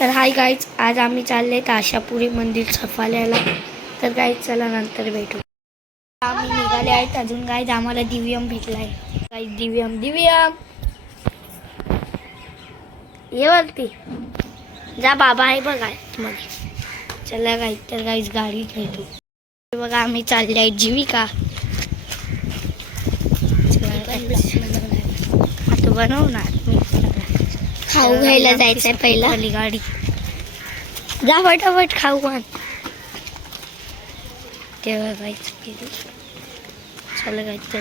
तर hi guys, आज आम्ही चालले तर आशापुरी मंदिर सफाल्याला. तर गाईज चला नंतर भेटू. आम्ही निघाले आहेत. अजून गाईज आम्हाला दिव्यम भेटला आहे. गाईज दिव्यम ये वरती जा, बाबा आहे बघा मध्ये. चला गाईज, तर गाईज गाडी भेटू. बघा आम्ही चालले आहे जीविका. आता बनवणार खाऊ घ्यायला जायचंय पहिला. गाडी जा फटाफट खाऊ आण. तेव्हा गाईच गेली. चला गाईच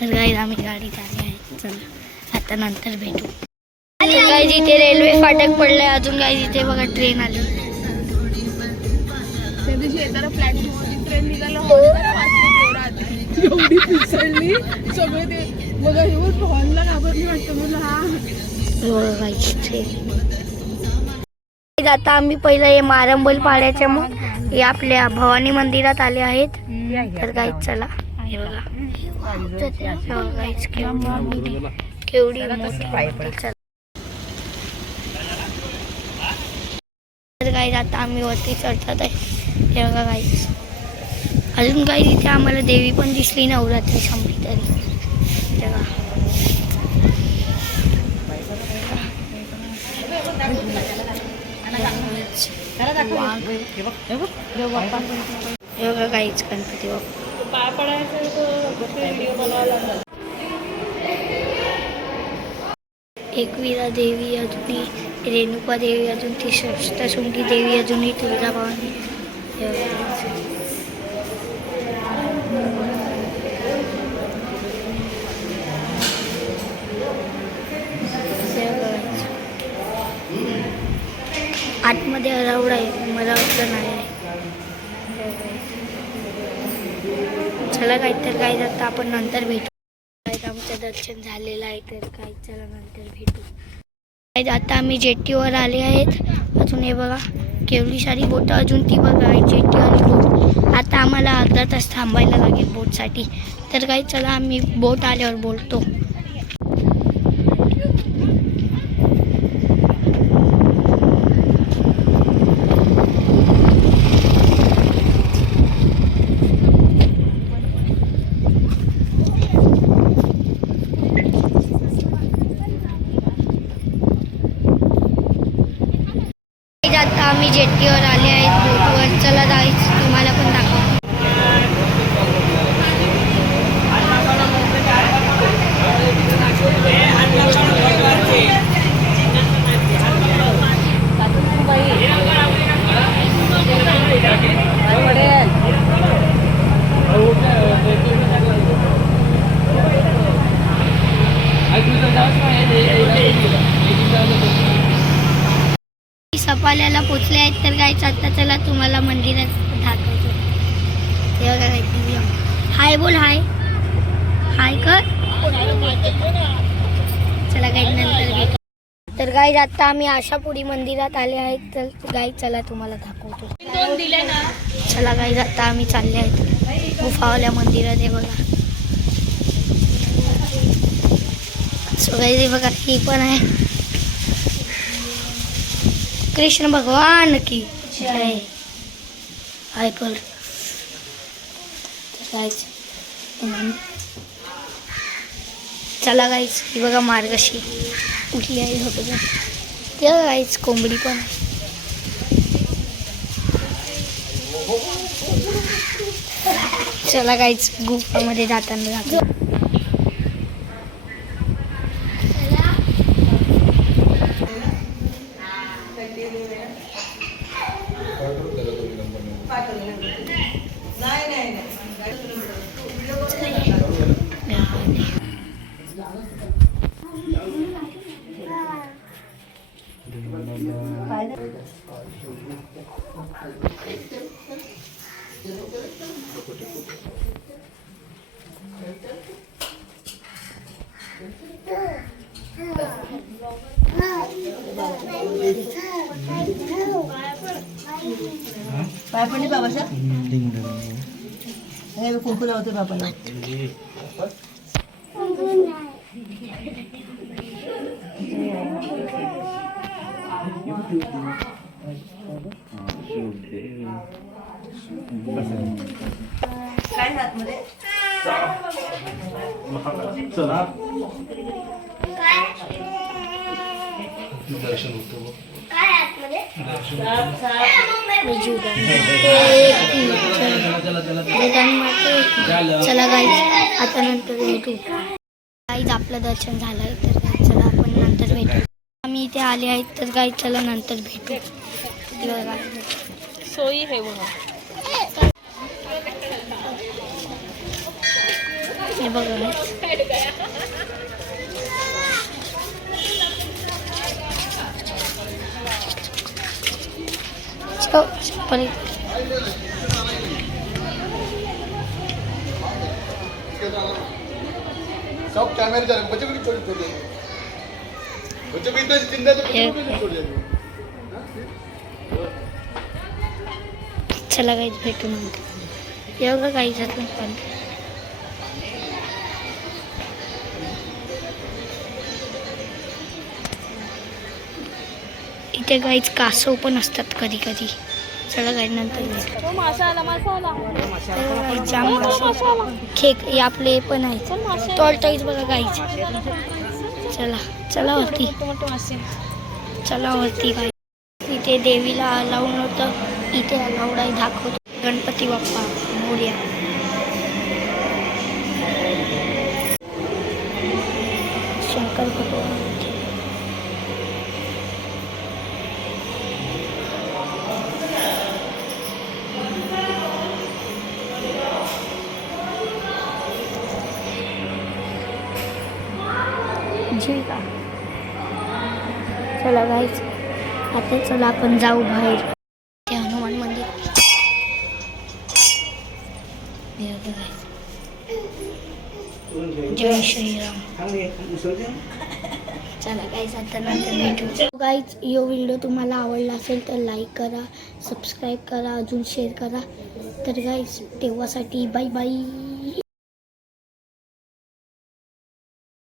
तर गाईज आम्ही गाडी झाली आहे. चला आता नंतर भेटू. गाईज इथे रेल्वे फाटक पडलंय. अजून गाईज इथे बघा ट्रेन आली. ट्रेन निघाला एवढी पिसळली सगळे ते बघा हॉलला घाबरली वाटतं मला. आता आम्ही पहिलं हे मारंबल पाड्याच्या मग हे आपल्या भवानी मंदिरात आले आहेत. तर गाईज चला हे बघा केवढी मोठी. तर गाईज आता आम्ही वरती चढतात आहे. हे बघा गाईज. अजून काही इथे आम्हाला देवी पण दिसली नवरात्री संपली तरी. तेव्हा हे बघा काहीच गणपती बाप्पा. एकविरा देवी, अजून रेणुका देवी, अजून ती सप्तशृंगी देवी, अजूनही तुळजाभवानी. आतमध्ये अलाउड आहे, मला वाटलं नाही आहे. चला काय तर काय आता आपण नंतर भेटू. आमचं दर्शन झालेलं आहे. तर काय चला नंतर भेटू. आता आम्ही जेट्टीवर आले आहेत. अजून हे बघा केवढी सारी बोटं. अजून ती बघा जेट्टीवाली बोट. आता आम्हाला अर्धा तास थांबायला लागेल बोटसाठी. तर काय चला आम्ही बोट आल्यावर बोलतो. आता आम्ही जेट्टीवर आले आहेत बोटवर. चला जायचं, तुम्हाला पण दाखव. सफाल्याला पोचले आहेत. तर काय आता चला तुम्हाला मंदिरात दाखवतो. तेव्हा काय हाय बोल, हाय हाय कर. चला काही नंतर भेटू. तर गाईज आता आम्ही आशापुरी मंदिरात आले आहेत. तर गाईज चला तुम्हाला दाखवतो. चला गाईज आता आम्ही चालले आहेत गुफावाल्या मंदिरात. हे बघा सो गाईज बघा ही पण आहे. कृष्ण भगवान की जय. हाय पर चला गाईच ही बघा मार्गशी उठली आहे झोपेला. ते गाईच कोंबडी पण आहे. चला गाईच गुफामध्ये जाताना दाखव. पाय पडली बाबाच्या हे कुंकू लावते बाबाला. काय आतमध्ये चला चला गाईज आता नंतर भेटू. गाईज आपलं दर्शन झालंय तर guys, चला आपण नंतर भेटू. आम्ही इथे आले आहेत तर गाईज चला नंतर भेटू. सोयी है बघा. हे बघा guys. चप्पल सब कैमरे चल बच्चे को छोड़ दे बच्चे को इतना जिंदा तो बच्चे को छोड़ दे. चला गाईज भेटू नंतर. हे बघा गाईज अजून पण इथे गाईज कासव पण असतात कधी कधी. चला गाईज नंतर भेटू. मासा आला तर गाईज जाम मासे खेक हे आपले पण आहेत. टॉर्टाईज बघा गाईज. चला चला वरती चला वरती गाईज. इथे देवीला अलाउड नव्हतं, इथे अलाउड आहे दाखवतो. गणपती बाप्पा मोरया. शंकर भगवान. जी का चला गाईज आता चला आपण जाऊ बाहेर. ते हनुमान मंदिर. जय श्रीराम. चला गाईज आता नंतर भेटू. गाईज यो व्हिडिओ तुम्हाला आवडला असेल तर लाईक करा, सबस्क्राईब करा, अजून शेअर करा. तर गाईज तेव्हासाठी बाय बाय.